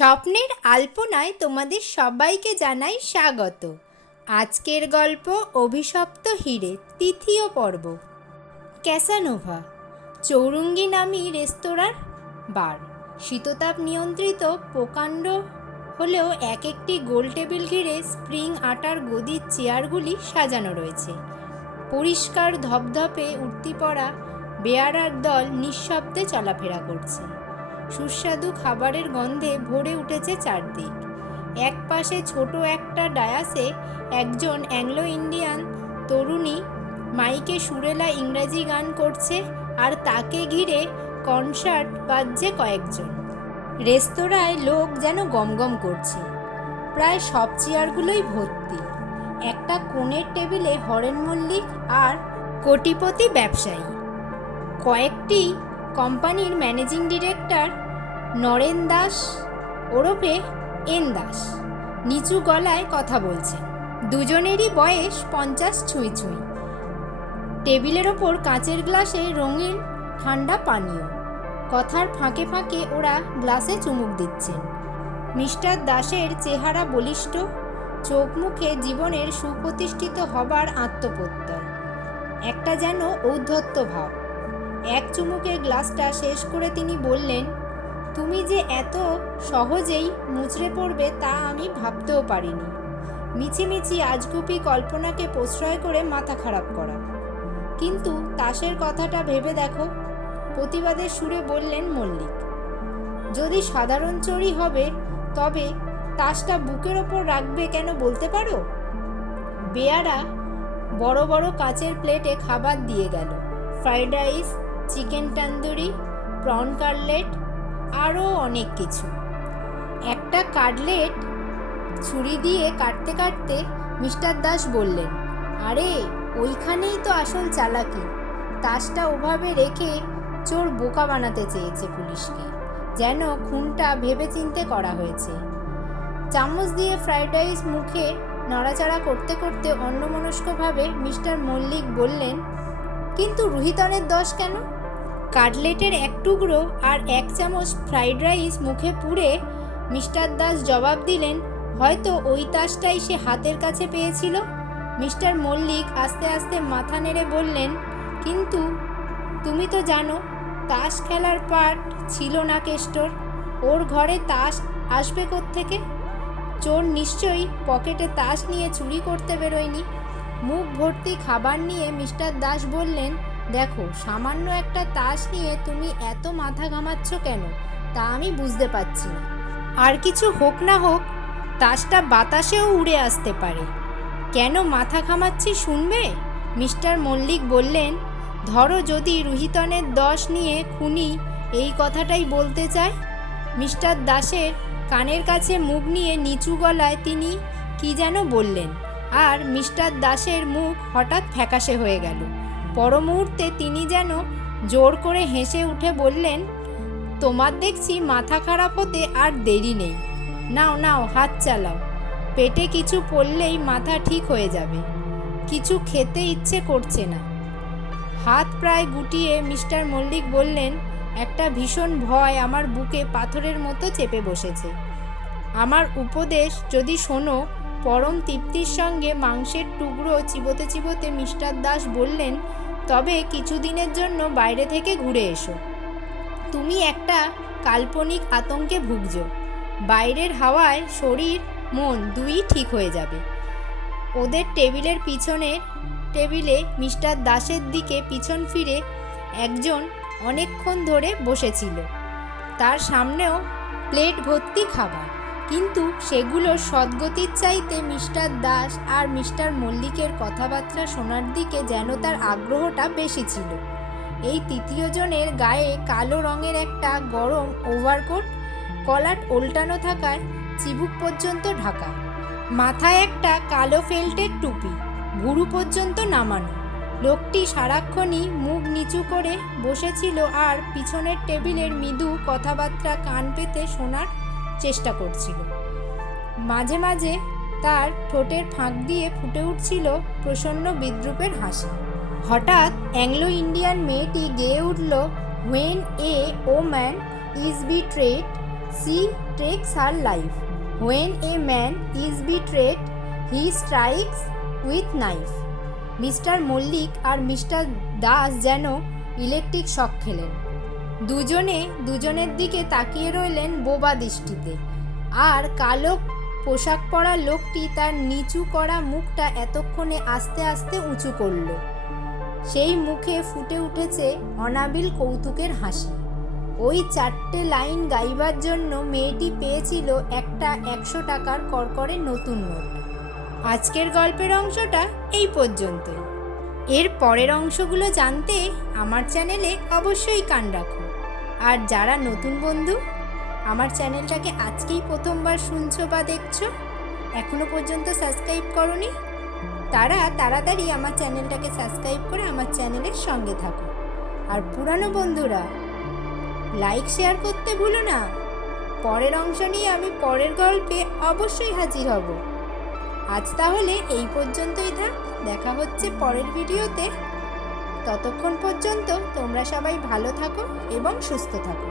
স্বপ্নের আলপনায় তোমাদের সবাইকে জানাই স্বাগত। আজকের গল্প অভিশপ্ত হিরে তৃতীয় পর্ব। ক্যাসানোভা চৌরঙ্গি নামী রেস্তোরাঁর বার। শীততাপ নিয়ন্ত্রিত প্রকাণ্ড হলেও এক একটি গোল টেবিল ঘিরে স্প্রিং আটার গদির চেয়ারগুলি সাজানো রয়েছে। পরিষ্কার ধপধপে উঠতি পড়া বেয়ারার দল নিঃশব্দে চলাফেরা করছে। সুস্বাদু খাবারের গন্ধে ভরে উঠেছে চারদিক। এক পাশে ছোট একটা ডায়াসে একজন অ্যাংলো ইন্ডিয়ান তরুণী মাইকে সুরেলা ইংরাজি গান করছে, আর তাকে ঘিরে কনসার্ট বাজছে কয়েকজন। রেস্তোরাঁয় লোক যেন গমগম করছে। প্রায় সব চেয়ারগুলোই ভর্তি। একটা কোণের টেবিলে হরেন মল্লিক আর কোটিপতি ব্যবসায়ী, কয়েকটি কোম্পানির ম্যানেজিং ডিরেক্টর নরেন দাস ওরফে এন দাস নিচু গলায় কথা বলছেন। দুজনেরই বয়স 50 ছুঁই ছুঁই। টেবিলের ওপর কাঁচের গ্লাসে রঙিন ঠান্ডা পানীয়। কথার ফাঁকে ফাঁকে ওরা গ্লাসে চুমুক দিচ্ছেন। মিস্টার দাসের চেহারা বলিষ্ঠ, চোখ মুখে জীবনের সুপ্রতিষ্ঠিত হবার আত্মপ্রত্যয়, একটা যেন ঔদ্ধত্য ভাব। এক চুমুকে গ্লাসটা শেষ করে তিনি বললেন, তুমি যে এত সহজেই মুচড়ে পড়বে তা আমি ভাবতেও পারিনি। মিছিমিছি আজগুবি কল্পনাকে প্রশ্রয় করে মাথা খারাপ করা। কিন্তু তাসের কথাটা ভেবে দেখো, প্রতিবাদের সুরে বললেন মল্লিক। যদি সাধারণ চড়ি হবে তবে তাসটা বুকের ওপর রাখবে কেন বলতে পারো? বেয়ারা বড় বড় কাচের প্লেটে খাবার দিয়ে গেল। Fried rice, chicken tandoori, prawn cutlet, আরও অনেক কিছু। একটা কাটলেট ছুরি দিয়ে কাটতে কাটতে মিস্টার দাস বললেন, আরে ওইখানেই তো আসল চালাকি। তাসটা ওভাবে রেখে চোর বোকা বানাতে চেয়েছে পুলিশকে, যেন খুনটা ভেবেচিন্তে করা হয়েছে। চামচ দিয়ে ফ্রাইড রাইস মুখে নড়াচড়া করতে করতে অন্যমনস্কভাবে মিস্টার মল্লিক বললেন, কিন্তু রুহিতনের দোষ কেন? কাটলেটের এক টুকরো আর এক চামচ ফ্রাইড রাইস মুখে পুরে মিস্টার দাস জবাব দিলেন, হয়তো ওই তাসটাই সে হাতের কাছে পেয়েছিল। মিস্টার মল্লিক আস্তে আস্তে মাথা নেড়ে বললেন, কিন্তু তুমি তো জানো তাস খেলার পাট ছিল না কেষ্টর। ওর ঘরে তাস আসবে কোত্থেকে? চোর নিশ্চয়ই পকেটে তাস নিয়ে চুরি করতে বেরোয়নি। মুখ ভর্তি খাবার নিয়ে মিস্টার দাস বললেন, দেখো, সামান্য একটা তাস নিয়ে তুমি এত মাথা ঘামাচ্ছ কেন তা আমি বুঝতে পারছি না। আর কিছু হোক না হোক, তাসটা বাতাসেও উড়ে আসতে পারে। কেন মাথা ঘামাচ্ছি শুনবে? মিস্টার মল্লিক বললেন, ধরো যদি রুহিতনের দোষ নিয়ে খুনি এই কথাটাই বলতে চায়। মিস্টার দাসের কানের কাছে মুখ নিয়ে নিচু গলায় তিনি কি যেন বললেন, আর মিস্টার দাসের মুখ হঠাৎ ফ্যাকাশে হয়ে গেল। পর মুহূর্তে তিনি যেন জোর করে হেসে উঠে বললেন, তোমার দেখছি মাথা খারাপ হতে আর দেরি নেই। নাও নাও, হাত চালাও। পেটে কিছু পড়লেই মাথা ঠিক হয়ে যাবে। কিছু খেতে ইচ্ছে করছে না। হাত প্রায় গুটিয়ে মিস্টার মল্লিক বললেন, একটা ভীষণ ভয় আমার বুকে পাথরের মতো চেপে বসেছে। আমার উপদেশ যদি শোনো। পরম তৃপ্তির সঙ্গে মাংসের টুকরো চিবোতে চিবোতে মিস্টার দাস বললেন, তবে কিছুদিনের জন্য বাইরে থেকে ঘুরে এসো। তুমি একটা কাল্পনিক আতঙ্কে ভুগছ। বাইরের হাওয়ায় শরীর মন দুই ঠিক হয়ে যাবে। ওদের টেবিলের পিছনের টেবিলে মিস্টার দাসের দিকে পিছন ফিরে একজন অনেকক্ষণ ধরে বসেছিল। তার সামনেও প্লেট ভর্তি খাবার, কিন্তু সেগুলোর সদ্গতির চাইতে মিস্টার দাস আর মিস্টার মল্লিকের কথাবার্তা শোনার দিকে যেন তার আগ্রহটা বেশি ছিল। এই তৃতীয় জনের গায়ে কালো রঙের একটা গরম ওভারকোট, কলার উল্টানো থাকায় চিবুক পর্যন্ত ঢাকা, মাথায় একটা কালো ফেল্টের টুপি ভুরু পর্যন্ত নামানো। লোকটি সারাক্ষণই মুখ নিচু করে বসেছিল আর পিছনের টেবিলের মৃদু কথাবার্তা কান পেতে শোনার চেষ্টা করছিল। মাঝে মাঝে তার ঠোঁটের ফাঁক দিয়ে ফুটে উঠছিল প্রসন্ন বিদ্রূপের হাসি। হঠাৎ অ্যাংলো ইন্ডিয়ান মেয়েটি গেয়ে উঠল, when a woman is betrayed she takes her life. When a man is betrayed, he strikes with knife. Mister Mallick আর মিস্টার দাস যেন ইলেকট্রিক শক খেলেন। দুজনের দিকে তাকিয়ে রইলেন বোবা দৃষ্টিতে। আর কালো পোশাক পরা লোকটি তার নিচু করা মুখটা এতক্ষণে আস্তে আস্তে উঁচু করল। সেই মুখে ফুটে উঠেছে অনাবিল কৌতুকের হাসি। ওই 4টে লাইন গাইবার জন্য মেয়েটি পেয়েছিল একটা 100 টাকার কড়কড়ে নতুন নোট। আজকের গল্পের অংশটা এই পর্যন্তই। এর পরের অংশগুলো জানতে আমার চ্যানেলে অবশ্যই কান রাখো। আর যারা নতুন বন্ধু আমার চ্যানেলটাকে আজকেই প্রথমবার শুনছো বা দেখছো, এখনো পর্যন্ত সাবস্ক্রাইব করোনি, তারা তাড়াতাড়ি আমার চ্যানেলটাকে সাবস্ক্রাইব করে আমার চ্যানেলের সঙ্গে থাকো। আর পুরানো বন্ধুরা লাইক শেয়ার করতে ভুলো না। পরের অংশ নিয়ে আমি পরের গল্পে অবশ্যই হাজির হব। আজ তাহলে এই পর্যন্তই থাক, দেখা হচ্ছে পরের ভিডিওতে। ততক্ষণ পর্যন্ত তোমরা সবাই ভালো থাকো এবং সুস্থ থাকো।